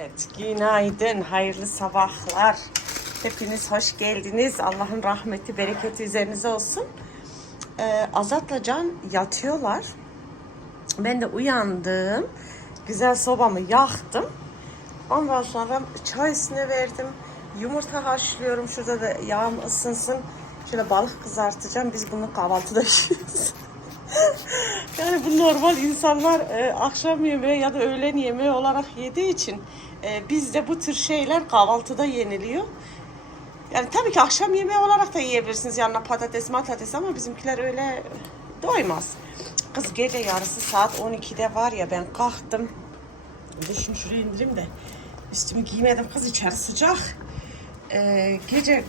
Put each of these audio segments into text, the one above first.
Evet, günaydın, hayırlı sabahlar. Hepiniz hoş geldiniz. Allah'ın rahmeti, bereketi üzerinize olsun. Ee, Azat'la Can yatıyorlar. Ben de uyandım. Güzel sobamı yaktım. Ondan sonra çay üstüne verdim. Yumurta haşlıyorum. Şurada da yağım ısınsın. Şöyle balık kızartacağım. Biz bunu kahvaltıda yiyoruz. yani bu normal insanlar e, akşam yemeği ya da öğlen yemeği olarak yediği için e, bizde bu tür şeyler kahvaltıda yeniliyor. Yani tabii ki akşam yemeği olarak da yiyebilirsiniz yanına patates matates ama bizimkiler öyle doymaz. Kız gece yarısı saat 12'de var ya ben kalktım. Düşün şuraya indireyim de üstümü giymedim kız içeri sıcak. Ee, gece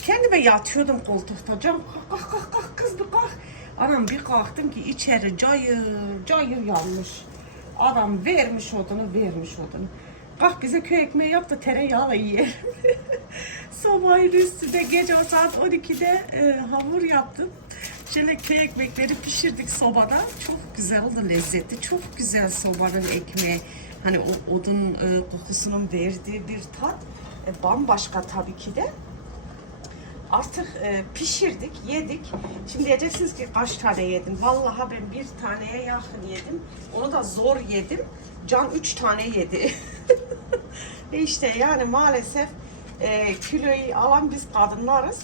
kendime yatıyordum koltukta. Can kalk kalk kalk, kalk kız bir kalk. Anam bir kalktım ki içeri cayır cayır yanmış. Adam vermiş odunu vermiş odunu. Kalk bize köy ekmeği yap da tereyağla yiyelim. Sobayın üstünde gece saat 12'de e, hamur yaptım. Şöyle köy ekmekleri pişirdik sobada. Çok güzel oldu lezzetli. Çok güzel sobanın ekmeği. Hani o odun e, kokusunun verdiği bir tat. E, bambaşka tabii ki de. Artık e, pişirdik, yedik. Şimdi diyeceksiniz ki kaç tane yedim? Vallahi ben bir taneye yakın yedim. Onu da zor yedim. Can üç tane yedi. e işte yani maalesef e, kiloyu alan biz kadınlarız.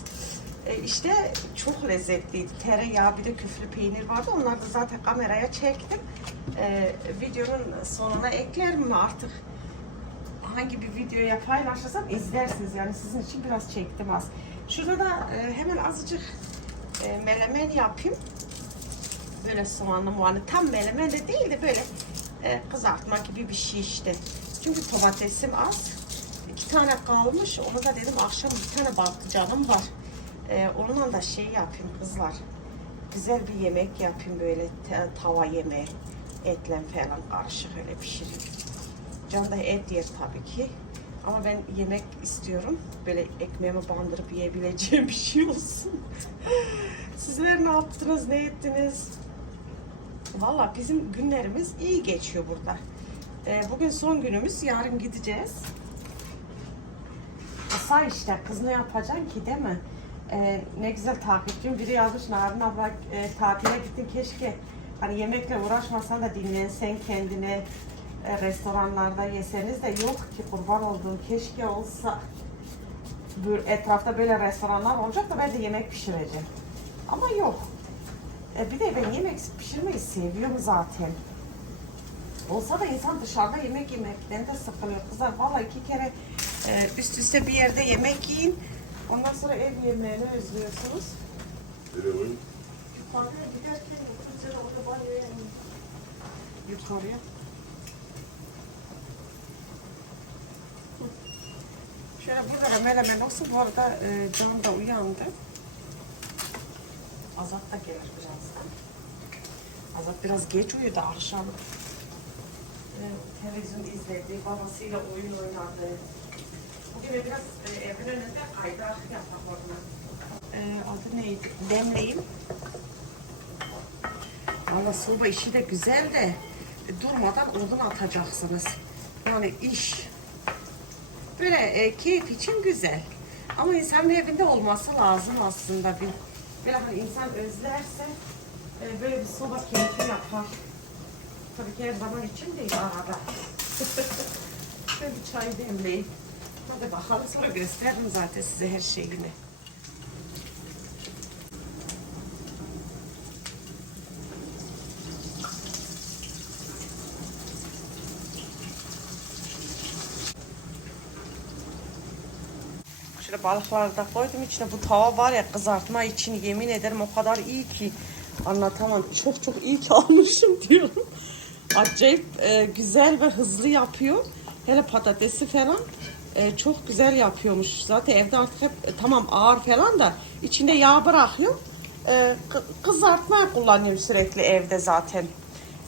E, işte çok lezzetliydi. Tereyağı bir de küflü peynir vardı. Onları da zaten kameraya çektim. E, videonun sonuna eklerim mi artık? hangi bir videoya paylaşırsam izlersiniz. Yani sizin için biraz çektim az. Şurada da e, hemen azıcık e, melemen yapayım. Böyle soğanlı muanlı. Tam melemen de değil de böyle e, kızartma gibi bir şey işte. Çünkü domatesim az. İki tane kalmış. Onu da dedim akşam bir tane patlıcanım var. E, onunla da şey yapayım kızlar. Güzel bir yemek yapayım böyle tava yemeği. Etle falan karışık öyle pişireyim. Can da et yer tabii ki. Ama ben yemek istiyorum. Böyle ekmeğime bandırıp yiyebileceğim bir şey olsun. Sizler ne yaptınız, ne ettiniz? Valla bizim günlerimiz iyi geçiyor burada. Ee, bugün son günümüz, yarın gideceğiz. Kısa işte, kız ne yapacaksın ki değil mi? Ee, ne güzel takipçim biri yazmış, Narin abla e, tatile gittin keşke hani yemekle uğraşmasan da dinlensen kendine e, restoranlarda yeseniz de yok ki kurban olduğum keşke olsa etrafta böyle restoranlar olacak da ben de yemek pişireceğim. Ama yok. E, bir de ben yemek pişirmeyi seviyorum zaten. Olsa da insan dışarıda yemek yemekten de sıkılıyor. Kızlar vallahi iki kere e, üst üste bir yerde yemek yiyin. Ondan sonra ev yemeğini özlüyorsunuz. Nereye koyayım? Yukarıya giderken güzel orada banyoya. Yukarıya. Şöyle burada da melemen olsun. Bu arada e, Can da uyandı. Azat da gelir birazdan. Azat biraz geç uyudu akşam. Televizyon izledi, babasıyla oyun oynadı. Bugün biraz e, evin önünde kaydırak yapak orada. E, adı neydi? Demleyim. Valla soba işi de güzel de e, durmadan odun atacaksınız. Yani iş. Böyle e, keyif için güzel. Ama insanın evinde olması lazım aslında bir. Böyle hani insan özlerse e, böyle bir soba keyfi yapar. Tabii ki her zaman için değil arada. Şöyle bir çay demleyeyim. Hadi bakalım sonra gösteririm zaten size her şeyini. Balıkları da koydum içine. Bu tava var ya kızartma için yemin ederim o kadar iyi ki anlatamam. Çok çok iyi ki almışım diyorum. Acayip e, güzel ve hızlı yapıyor. Hele patatesi falan e, çok güzel yapıyormuş. Zaten evde artık hep e, tamam ağır falan da içinde yağ bırakıyor. E, kı- kızartma kullanıyorum sürekli evde zaten.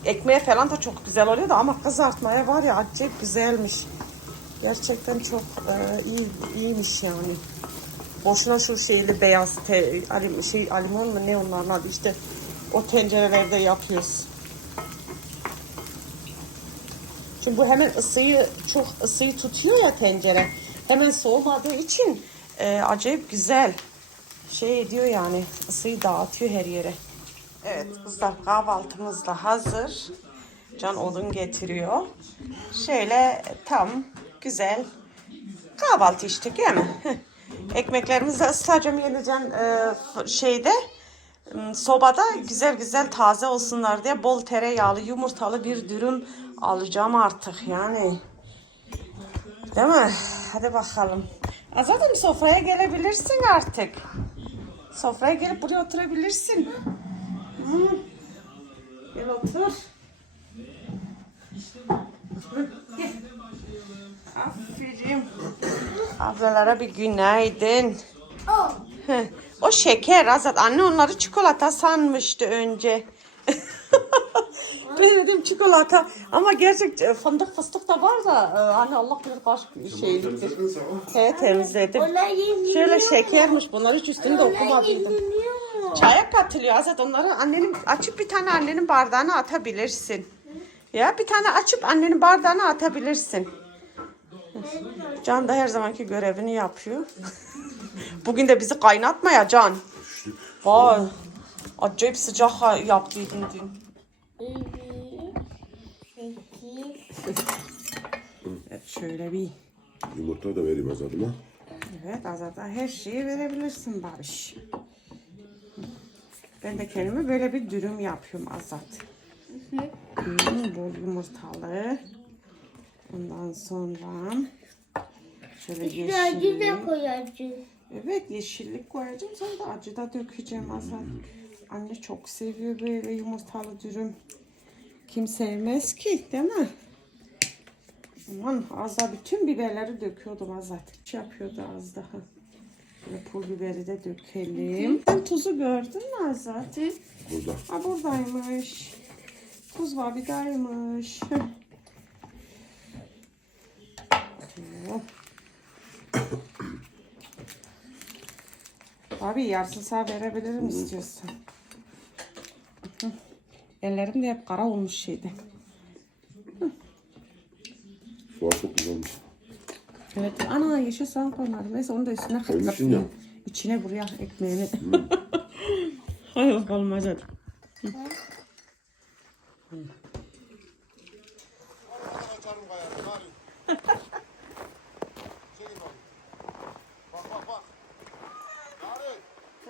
Ekmeğe falan da çok güzel oluyor da ama kızartmaya var ya acayip güzelmiş. Gerçekten çok e, iyi iyiymiş yani. Boşuna şu şeyli beyaz te, alim, şey alimon mu ne onların adı işte o tencerelerde yapıyoruz. Şimdi bu hemen ısıyı çok ısıyı tutuyor ya tencere. Hemen soğumadığı için e, acayip güzel şey ediyor yani ısıyı dağıtıyor her yere. Evet kızlar kahvaltımız da hazır. Can odun getiriyor. Şöyle tam güzel kahvaltı işte değil mi? Ekmeklerimizi ısıtacağım yeneceğim e, şeyde m, sobada güzel güzel taze olsunlar diye bol tereyağlı yumurtalı bir dürüm alacağım artık yani. Değil mi? Hadi bakalım. Azat'ım sofraya gelebilirsin artık. Sofraya gelip buraya oturabilirsin. Hı. Gel otur. Gel. Aferin. Ablalara bir günaydın. Oh. O şeker Azat. Anne onları çikolata sanmıştı önce. ben dedim çikolata. Ama gerçek e, fındık fıstık da var da hani Allah bilir kaç şeyliktir. He temizledim. Şöyle şekermiş. Bunlar hiç üstünde mu? Çaya katılıyor Azat. Onları annenin açıp bir tane annenin bardağına atabilirsin. Ya bir tane açıp annenin bardağına atabilirsin. Can da her zamanki görevini yapıyor. Bugün de bizi kaynatmaya Can. Vay. Acayip sıcak ha- yaptıydın dün. Evet, sekiz. Evet şöyle bir. Yumurta da vereyim azadıma. Evet Azat'a her şeyi verebilirsin Barış. Ben de kendime böyle bir dürüm yapıyorum Azat. Hmm, bol yumurtalı. Ondan sonra şöyle acı yeşillik. da koyacağız. Evet yeşillik koyacağım sonra da acı da dökeceğim Azat. Anne çok seviyor böyle yumurtalı dürüm. Kim sevmez ki değil mi? Aman az daha bütün biberleri döküyordum Azat. Hiç yapıyordu az daha. Böyle pul biberi de dökelim. Sen tuzu gördün mü Azat? Burada. Ha buradaymış. Tuz var bir daymış. Abi yarısını sağ verebilirim istiyorsan. Hı. Ellerim de hep kara olmuş şeyde. Soğan çok güzelmiş. Evet. Ana yeşil soğan koymadım. Neyse onu da üstüne Koymuşsun ya. İçine buraya ekmeğini. Hay bakalım hadi.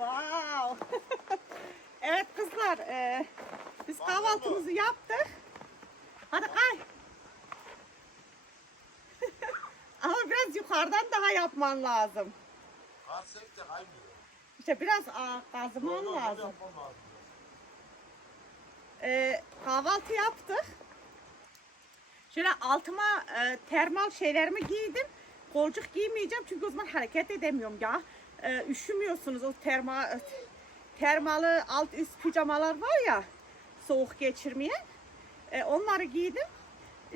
Wow. evet kızlar, e, biz kahvaltımızı yaptık. Hadi kay. Ama biraz yukarıdan daha yapman lazım. İşte biraz aa, kazıman lazım. E, kahvaltı yaptık. Şöyle altıma e, termal şeylerimi giydim. Kolcuk giymeyeceğim çünkü o zaman hareket edemiyorum ya. E, üşümüyorsunuz o terma, termalı alt üst pijamalar var ya soğuk geçirmeyen. E, onları giydim.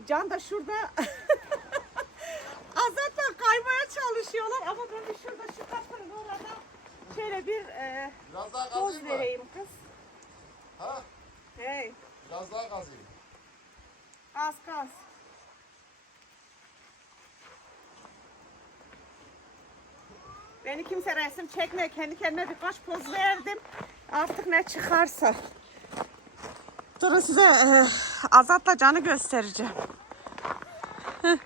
Can da şurada kaymaya çalışıyorlar ama ben bir şurada şu kapının orada şöyle bir e, Biraz daha poz kazayım mı? vereyim kız. Ha? Hey, Biraz daha kazayım. kaz kaz. Beni kimse resim çekmiyor. Kendi kendime birkaç poz verdim. Artık ne çıkarsa. Durun size e, Azat'la Can'ı göstereceğim. Heh.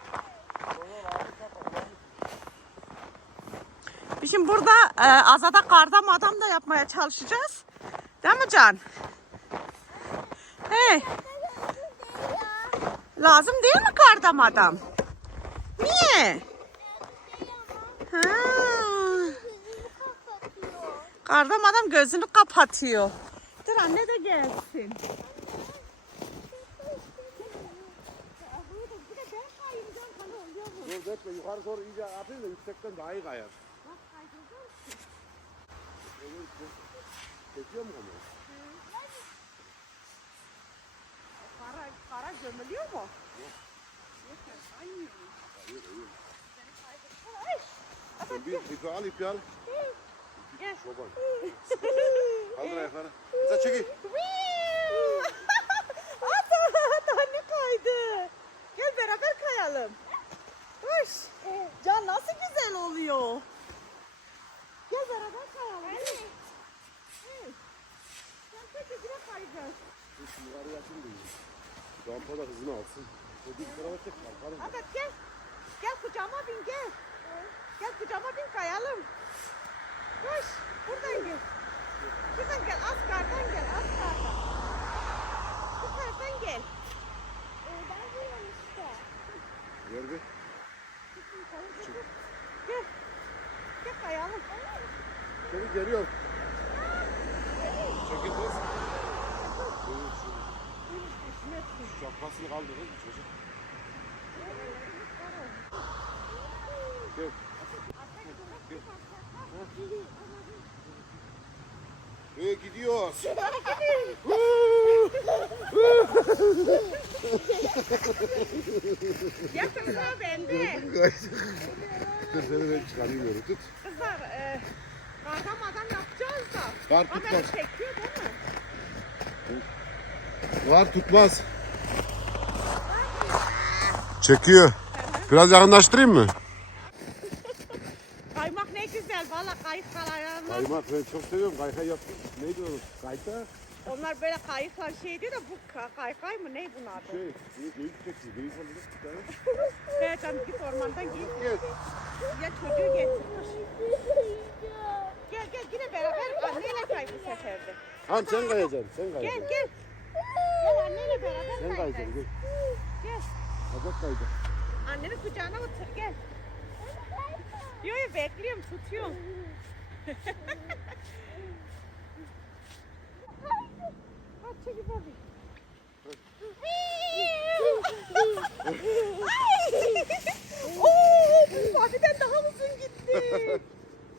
Biz Şimdi burada e, Azat'a kardam adam da yapmaya çalışacağız. Değil mi Can? Hey. Lazım değil mi kardam adam? Niye? Ha. Kardam adam gözünü kapatıyor. Dur anne de gelsin. Bekle yukarı doğru iyice atayım da yüksekten daha iyi kayar. Geziyor mu onu? Kara, kara gömülüyor mu? Yok. Yok, hayır. Hayır, hayır. Sen bir ipi al, ipi al. Gel. Çoban. Kaldır ayakları. Kıza çekil. Ata, ata ne kaydı. Gel beraber kayalım. Koş. Can nasıl güzel oluyor. Gel beraber kayalım. Yukarı yakın değil. Rampa da hızını alsın. O bir tarafa çek. Kalkarız. Azat gel. Gel kucağıma bin gel. Gel kucağıma bin kayalım. Koş. Buradan gel. Şuradan gel. Asgardan gel. Asgardan. Bu taraftan gel. Oradan vuruyorum işte. Ver bir. Gel. Gel kayalım. Seni geliyor. Çekil kız. Şapkasını kaldırır bu çocuk. Gel. Gel. Ee, gidiyoruz. Yakında bende. Dur seni ben çıkarayım öyle tut. Kızlar e, adam adam yapacağız da. Var tutmaz. beni çekiyor değil mi? Var tutmaz. Çekiyor. Biraz yakınlaştırayım mı? Kaymak ne güzel. Valla kayık kalayarlar. Kaymak ben çok seviyorum. Kaykay yaptım. Neydi o? Kayta? Onlar böyle kayıklar şey diyor da bu ka- kaykay mı ne bunun adı? Şey, büyük büyük çekti. Büyük oldu. Bir tane. Evet canım git ormandan git. Gel. Ya çocuğu getir. Gel gel yine beraber anneyle kay bu sefer de. Tamam sen kayacaksın. Sen Gel kayacaksın. gel. Gel anneyle beraber Sen kay. kayacaksın. Gel. Gel. Azat kayacak. Annenin kucağına otur gel. Yo yo bekliyorum tutuyorum. Hadi çekil babi. Oo, babiden daha uzun gitti.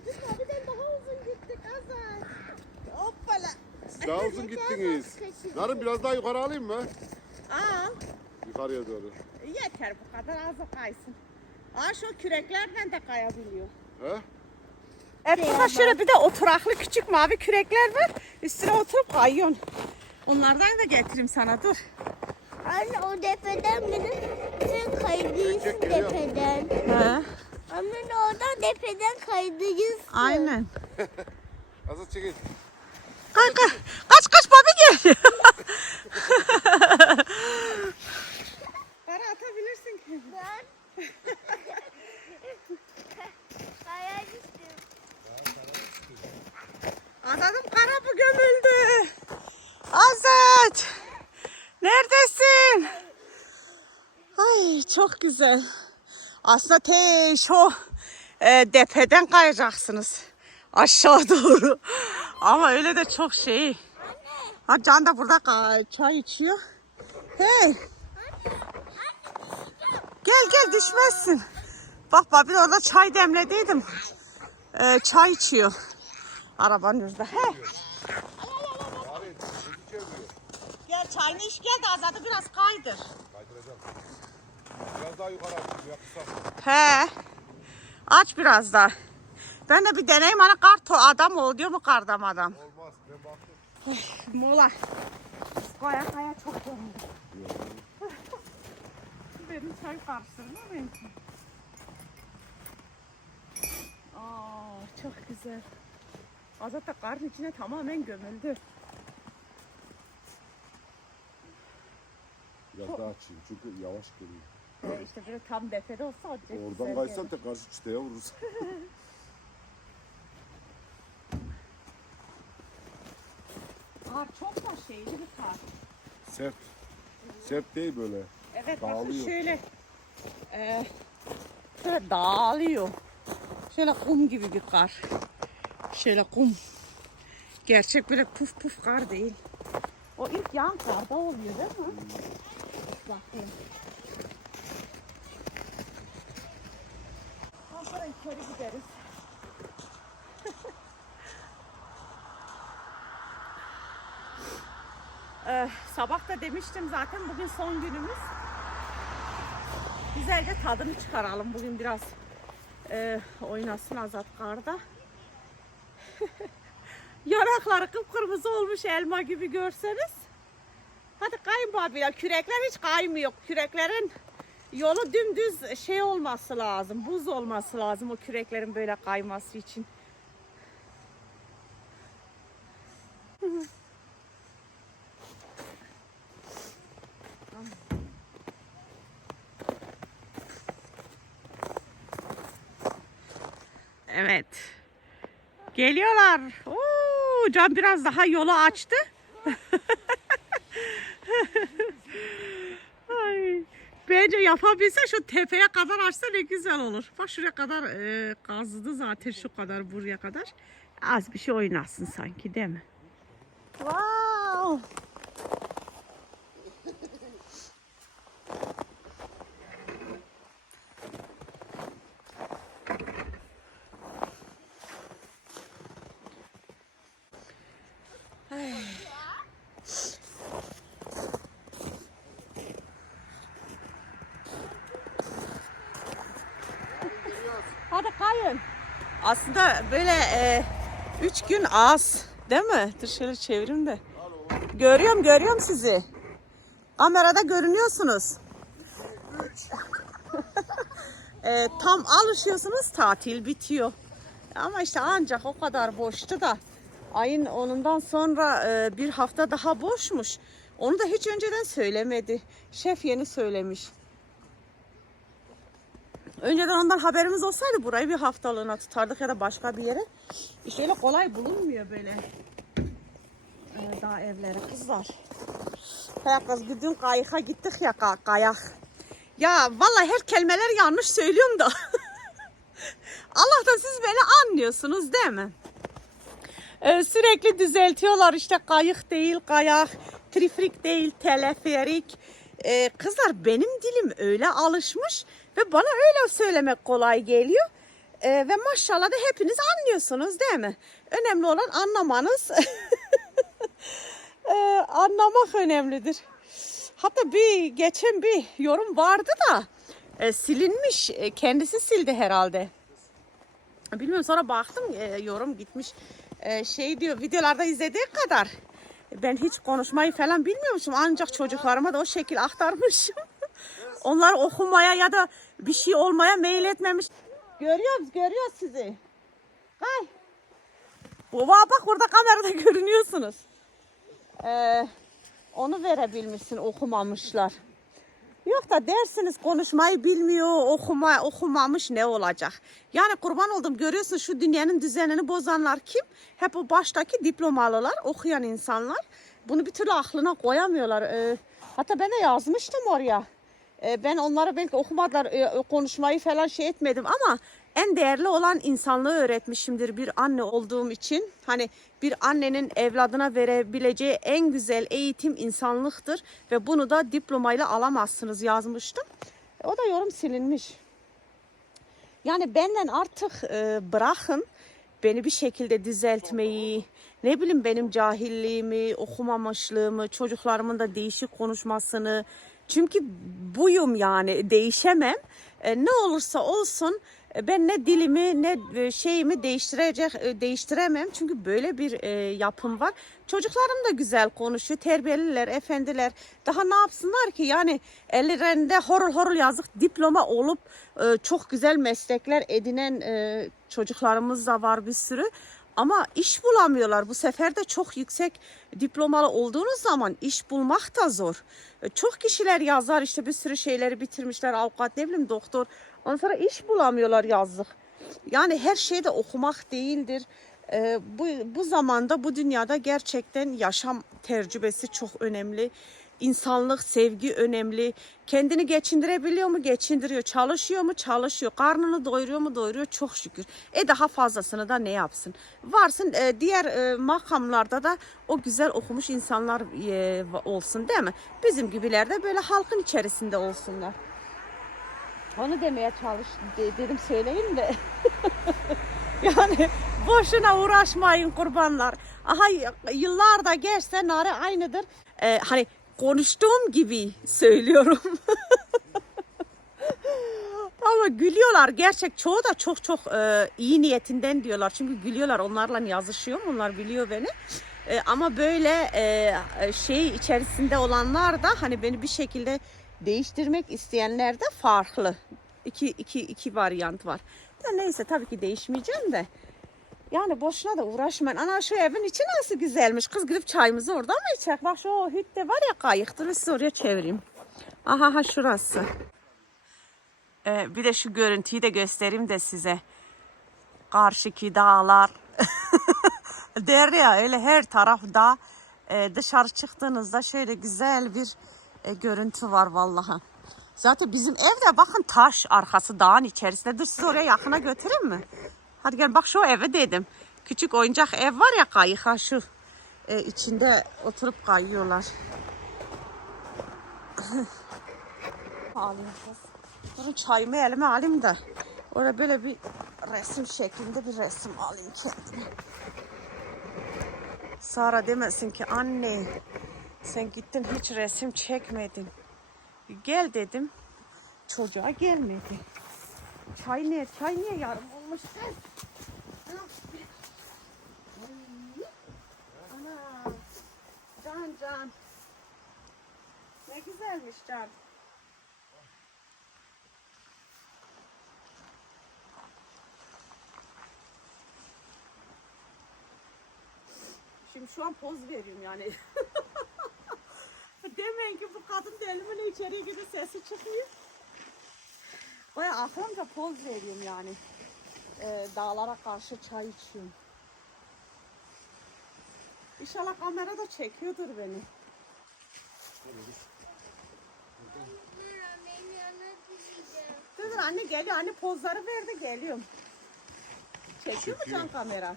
Biz babiden daha uzun gittik Azar. Hoppala. Daha uzun gittiniz. Narın biraz daha yukarı alayım mı? Al. Yukarıya doğru. Yeter bu kadar az da kaysın. Aa şu küreklerden de kayabiliyor. He? Etrafta şöyle bir de oturaklı küçük mavi kürekler var. Üstüne oturup kayıyorsun. Onlardan da getireyim sana dur. Anne o tepeden biri sen kaydıyız Çek, geliyor. tepeden. Ha, Anne oradan tepeden kaydıyız. aynen. Azat çekil. Kaç kaç kaç babi gel. Ben kaya düştüm. Anladım kara bu gömüldü. Azat. Neredesin? Ay çok güzel. Aslında te şu e, depeden kayacaksınız. Aşağı doğru. Ama öyle de çok şey. Ha Can da burada çay içiyor. Hey. Gel gel düşmezsin. Bak Babil orada çay demlediydim. E, çay içiyor. Arabanın yüzde. He. Gel çayını iç gel de Azat'ı biraz kaydır. Kaydıracağım. Biraz daha yukarı at. Ya kısa. He. Aç biraz daha. Ben de bir deneyim hani kar adam ol diyor mu kardan adam. Olmaz. Ben baktım. Mola. Kaya çok yoruldum. Benim çay karıştırma benimki. Aa, çok güzel. Azat da karın içine tamamen gömüldü. Biraz daha açayım. Çünkü yavaş geliyor. Ee, işte böyle tam defede olsa acayip güzel Oradan kaysan gelir. da karşı çıtaya vurursun. Kar çok da şeyli bir kar. Sert. Sert değil böyle. Evet bakın Dağılıyor. şöyle e, şöyle dağılıyor. Şöyle kum gibi bir kar. Şöyle kum. Gerçek böyle puf puf kar değil. O ilk yan karda oluyor değil mi? Bakayım. Sonra yukarı gideriz. Ee, sabah da demiştim zaten bugün son günümüz. Güzelce tadını çıkaralım bugün biraz e, oynasın Azat karda. Yanakları kıpkırmızı olmuş elma gibi görseniz. Hadi kayın babi ya kürekler hiç kaymıyor. Küreklerin yolu dümdüz şey olması lazım. Buz olması lazım o küreklerin böyle kayması için. Evet. Geliyorlar. Oo, Can biraz daha yolu açtı. Ay, bence yapabilse şu tepeye kadar açsa ne güzel olur. Bak şuraya kadar e, kazdı zaten şu kadar buraya kadar. Az bir şey oynasın sanki değil mi? Wow. Hadi kayın. Aslında böyle e, üç gün az. Değil mi? Dur şöyle çevireyim de. Görüyorum görüyorum sizi. Kamerada görünüyorsunuz. E, tam alışıyorsunuz tatil bitiyor. Ama işte ancak o kadar boştu da ayın onundan sonra e, bir hafta daha boşmuş. Onu da hiç önceden söylemedi. Şef yeni söylemiş. Önceden ondan haberimiz olsaydı burayı bir haftalığına tutardık ya da başka bir yere. İşte kolay bulunmuyor böyle. Ee, daha evlere kızlar. He kız gidin kayıka gittik ya ka- kayak. Ya vallahi her kelimeler yanlış söylüyorum da. Allah'tan siz beni anlıyorsunuz değil mi? Ee, sürekli düzeltiyorlar işte kayık değil kayak, trifrik değil teleferik. Ee, kızlar benim dilim öyle alışmış ve bana öyle söylemek kolay geliyor. Ee, ve maşallah da hepiniz anlıyorsunuz değil mi? Önemli olan anlamanız. Ee, anlamak önemlidir. Hatta bir geçen bir yorum vardı da e, silinmiş. E, kendisi sildi herhalde. Bilmiyorum sonra baktım e, yorum gitmiş. E, şey diyor videolarda izlediği kadar ben hiç konuşmayı falan bilmiyormuşum. Ancak çocuklarıma da o şekil aktarmışım. Onlar okumaya ya da bir şey olmaya meyil etmemiş. Görüyoruz, görüyoruz sizi. Hay. Baba bak burada kamerada görünüyorsunuz. Ee, onu verebilmişsin okumamışlar. Yok da dersiniz konuşmayı bilmiyor, okuma okumamış ne olacak? Yani kurban oldum görüyorsun şu dünyanın düzenini bozanlar kim? Hep o baştaki diplomalılar, okuyan insanlar. Bunu bir türlü aklına koyamıyorlar. Ee, hatta ben de yazmıştım oraya. Ee, ben onlara belki okumadılar, e, konuşmayı falan şey etmedim ama en değerli olan insanlığı öğretmişimdir bir anne olduğum için. Hani bir annenin evladına verebileceği en güzel eğitim insanlıktır ve bunu da diplomayla alamazsınız yazmıştım. O da yorum silinmiş. Yani benden artık e, bırakın beni bir şekilde düzeltmeyi, ne bileyim benim cahilliğimi, okumamışlığımı, çocuklarımın da değişik konuşmasını. Çünkü buyum yani değişemem. E, ne olursa olsun e, ben ne dilimi ne e, şeyimi değiştirecek değiştiremem. Çünkü böyle bir yapım var. Çocuklarım da güzel konuşuyor. Terbiyeliler, efendiler. Daha ne yapsınlar ki? Yani ellerinde horul horul yazık diploma olup çok güzel meslekler edinen çocuklarımız da var bir sürü. Ama iş bulamıyorlar. Bu sefer de çok yüksek diplomalı olduğunuz zaman iş bulmak da zor. E, Çok kişiler yazar işte bir sürü şeyleri bitirmişler. Avukat ne bileyim doktor. Ondan sonra iş bulamıyorlar yazlık. Yani her şey de okumak değildir. E, bu, bu zamanda bu dünyada gerçekten yaşam tecrübesi çok önemli. İnsanlık, sevgi önemli. Kendini geçindirebiliyor mu? Geçindiriyor. Çalışıyor mu? Çalışıyor. Karnını doyuruyor mu? Doyuruyor. Çok şükür. E daha fazlasını da ne yapsın? Varsın e, diğer e, makamlarda da o güzel okumuş insanlar e, olsun değil mi? Bizim gibiler de böyle halkın içerisinde olsunlar. Onu demeye çalış de- dedim söyleyeyim de. yani boşuna uğraşmayın kurbanlar. Aha yıllar da geçse nare aynıdır. Ee, hani konuştuğum gibi söylüyorum. Ama gülüyorlar gerçek çoğu da çok çok e, iyi niyetinden diyorlar. Çünkü gülüyorlar onlarla yazışıyorum onlar biliyor beni. E, ama böyle e, şey içerisinde olanlar da hani beni bir şekilde değiştirmek isteyenler de farklı. İki, iki, iki varyant var. Ya neyse tabii ki değişmeyeceğim de. Yani boşuna da uğraşmayın. Ana şu evin içi nasıl güzelmiş. Kız gidip çayımızı orada mı içecek? Bak şu hütte var ya kayık. Dur size oraya çevireyim. Aha ha şurası. Ee, bir de şu görüntüyü de göstereyim de size. Karşıki dağlar. Der ya öyle her taraf dağ. Ee, dışarı çıktığınızda şöyle güzel bir e, görüntü var vallahi. Zaten bizim evde bakın taş arkası dağın içerisinde. Dur sizi oraya yakına götüreyim mi? Hadi gel bak şu eve dedim. Küçük oyuncak ev var ya kayık ha şu. E, içinde oturup kayıyorlar. alayım kız. Durun çayımı elime alayım da. Orada böyle bir resim şeklinde bir resim alayım kendime. Sara demesin ki anne sen gittin hiç resim çekmedin. Gel dedim. Çocuğa gelmedi. Çay ne? Çay niye yarım Ay. Ana. Can can. Ne güzelmiş can. Şimdi şu an poz veriyorum yani. Demeyin ki bu kadın delimin içeriye girdi sesi çıkıyor. Baya aklımca poz veriyorum yani. Ee, dağlara karşı çay içiyorum. İnşallah kamera da çekiyordur beni. Dur anne geliyor. Anne pozları verdi geliyorum. Çekiyor mu can kamera?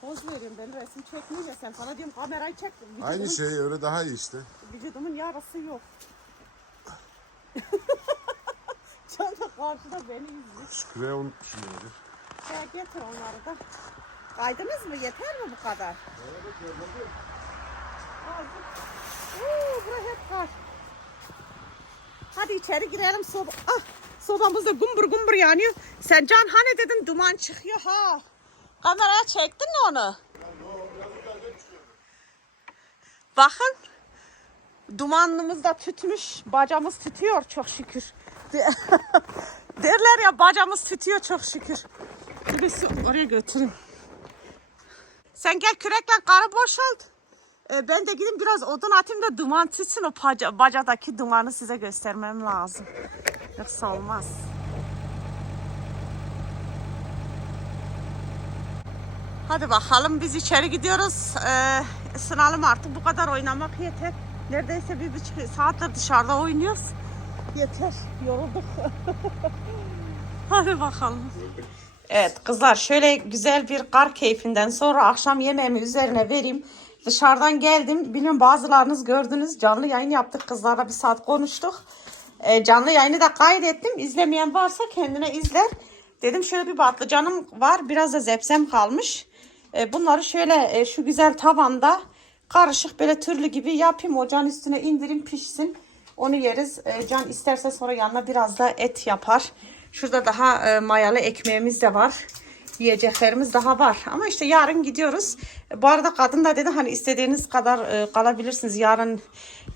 Poz veriyorum ben resim çekmeyince sen sana diyorum kamerayı çek. Aynı Vücudumun- şey öyle daha iyi işte. Vücudumun yarısı yok. Can da karşıda beni izliyor. Şükrü'ye unutmuşum yani. Ya getir onları da. Kaydınız mı? Yeter mi bu kadar? Azıcık. Oo, bura hep kar. Hadi içeri girelim soba. Ah, sobamız da gumbur gumbur yanıyor. Sen Can hani dedin duman çıkıyor ha. Kameraya çektin mi onu? Bakın. Dumanımız da tütmüş. Bacamız tütüyor çok şükür. De- Derler ya bacamız tütüyor çok şükür. Birisi oraya götürün. Sen gel kürekle karı boşalt. Ee, ben de gideyim biraz odun atayım da duman tütsün. O baca, bacadaki dumanı size göstermem lazım. Yoksa olmaz. Hadi bakalım biz içeri gidiyoruz. Ee, ısınalım artık bu kadar oynamak yeter. Neredeyse bir buçuk saattir dışarıda oynuyoruz. Yeter yorulduk. Hadi bakalım. Evet kızlar şöyle güzel bir kar keyfinden sonra akşam yemeğimi üzerine vereyim. Dışarıdan geldim. Bilmiyorum bazılarınız gördünüz. Canlı yayın yaptık kızlarla bir saat konuştuk. Ee, canlı yayını da kaydettim. İzlemeyen varsa kendine izler. Dedim şöyle bir patlıcanım var. Biraz da zepsem kalmış. Ee, bunları şöyle e, şu güzel tavanda karışık böyle türlü gibi yapayım. Ocağın üstüne indireyim pişsin. Onu yeriz. Ee, Can isterse sonra yanına biraz da et yapar. Şurada daha e, mayalı ekmeğimiz de var. Yiyeceklerimiz daha var. Ama işte yarın gidiyoruz. E, Bu arada kadın da dedi hani istediğiniz kadar e, kalabilirsiniz. Yarın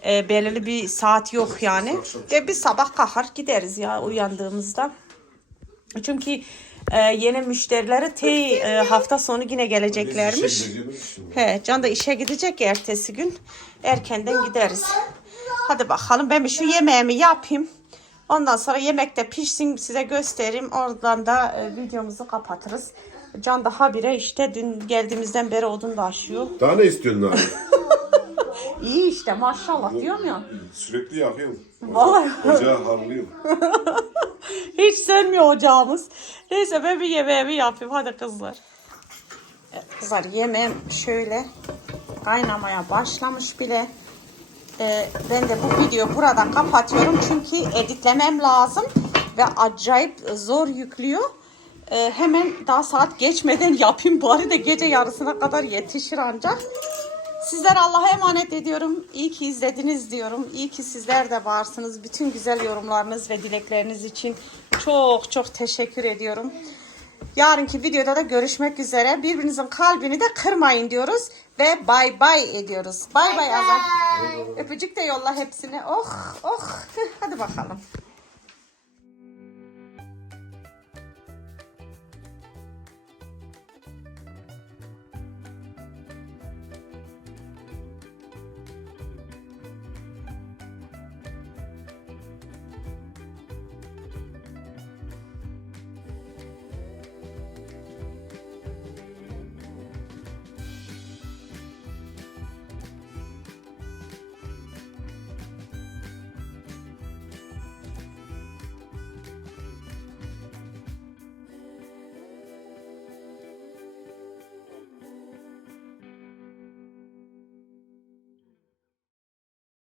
e, belirli bir saat yok yani. E, biz sabah kalkar gideriz ya uyandığımızda. Çünkü e, yeni müşterileri te e, hafta sonu yine geleceklermiş. He, Can da işe gidecek ya ertesi gün. Erkenden gideriz. Hadi bakalım ben bir şu yemeğimi yapayım. Ondan sonra yemek de pişsin size göstereyim. Oradan da e, videomuzu kapatırız. Can da habire işte dün geldiğimizden beri odun da aşıyor. Daha ne istiyorsun abi? İyi işte maşallah diyorum ya. Sürekli yakıyorum. Vallahi. Ocağı harlıyım. Hiç sevmiyor ocağımız. Neyse ben bir yemeğimi yapayım. Hadi kızlar. Kızlar yemeğim şöyle kaynamaya başlamış bile. Ee, ben de bu videoyu burada kapatıyorum. Çünkü editlemem lazım. Ve acayip zor yüklüyor. Ee, hemen daha saat geçmeden yapayım. Bari de gece yarısına kadar yetişir ancak. Sizler Allah'a emanet ediyorum. İyi ki izlediniz diyorum. İyi ki sizler de varsınız. Bütün güzel yorumlarınız ve dilekleriniz için çok çok teşekkür ediyorum. Yarınki videoda da görüşmek üzere. Birbirinizin kalbini de kırmayın diyoruz. Ve bay bay ediyoruz. Bay bay Azam. Öpücük de yolla hepsine. Oh oh. Hadi bakalım.